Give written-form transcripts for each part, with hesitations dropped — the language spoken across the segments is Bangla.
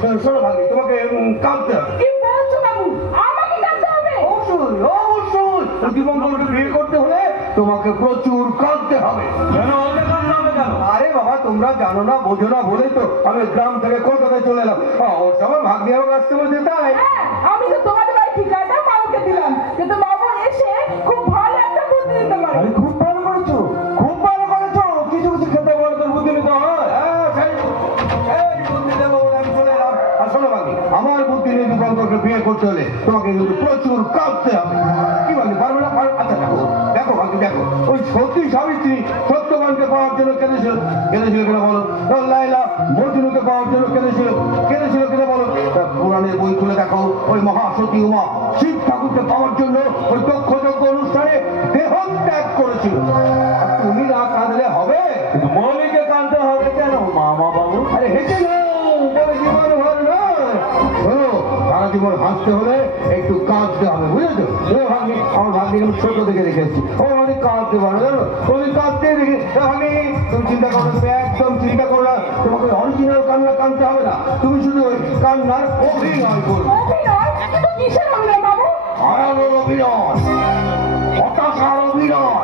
শোনো ভাগ্নি, তোমাকে কাঁদতে হবে। কি বলছো বাবু? আমাকে কাঁদতে হবে? অবশ্যই অবশ্যই, দীপঙ্করকে বিয়ে করতে হলে তোমাকে প্রচুর কাঁদতে হবে। কেন ওকে কাঁদতে হবে কেন? আরে বাবা, তোমরা জানো না বোঝো না বলে তো আমি গ্রাম থেকে কলকাতায় চলে এলাম। ওর সময় ভাগ্নি আমার কাছ থেকে যেতে হয়। হ্যাঁ, আমি তো তোমাদের বাড়ি ঠিকানাটা বাবুকে দিলাম, কিন্তু বাবু এসে খুব ভালো একটা বুদ্ধি দিতে পারে। আরে খুব ভালো করেছো, খুব ভালো করেছো। কিছু কিছু খেতে বলে তোর বুদ্ধি নিতে হয়। এই বুদ্ধি দেবো বলে আমি চলে এলাম। আর শোনো ভাগ্নি, আমার বুদ্ধি নিয়ে দীপঙ্করকে বিয়ে করতে হলে তোমাকে কিন্তু প্রচুর কাঁদতে হবে। কি ভাগ্নি, পারবে না? আচ্ছা দেখো দেখো ভাগ্নি, দেখো ওই সতী সাবিত্রী সত্যবানকে পাওয়ার জন্য কেঁদেছিল কিনা বলো? লাইলা মজনুকে পাওয়ার জন্য কেঁদেছিল কিনা বলো? পুরাণের বই খুলে দেখো, ওই মহাসতী উমা শিব ঠাকুরকে পাওয়ার জন্য ওই দক্ষযজ্ঞ অনুষ্ঠানে দেহ ত্যাগ করেছিল। আর তুমি না কাঁদলে হবে? কিন্তু মৌলিকে কাঁদতে হবে কেন মামা বাবু? আরে হেঁটে বলে জীবন ভর নয়। শোনো, সারা জীবন হাসতে হলে একটু কাঁদতে হবে, বুঝেছো? ভাগ্নি, আমার ভাগ্নিকে আমি ছোট থেকে রেখেছি, ও অনেক কাঁদতে পারে জানো, তুমি কাঁদতে দেখে ভাগ্নি, তুমি চিন্তা করো, তুমি একদম চিন্তা করো না, তোমাকে অরিজিনাল কান্না কাঁদতে হবে না, তুমি শুধু ওই কান্নার অভিনয় করবে। অভিনয়? কিন্তু কিসের অভিনয় বাবু? হারানোর অভিনয়, হতাশার অভিনয়,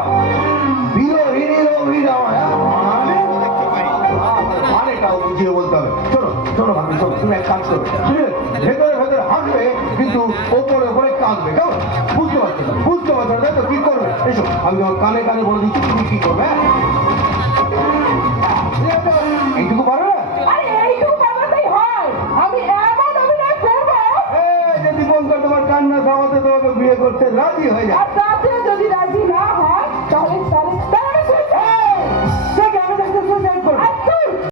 বিরোহিনীর অভিনয়। মানেটাও বুঝিয়ে বলতে হবে। শোনো শোনো ভাবি, শোনো, তুমি এক কাজ করবে, ঠিক আছে? ভেতরে ভেতরে হাসবে, কিন্তু ওপরে ওপরে কাঁদবে, কেমন? বুঝতে পারছো না? বুঝতে পারছো না, তাই তো? কি করবে? এসো, আমি আমার কানে কানে বলে দিচ্ছি তুমি কি করবে। হ্যাঁ, এইটুকু পারবে না? আরে এইটুকু পারলেই হয়, আমি এমন অভিনয় করবো। এই যে দীপঙ্কর তোমার কান্না থামাতে তোমাকে বিয়ে করতে রাজি হয়ে যায়। আর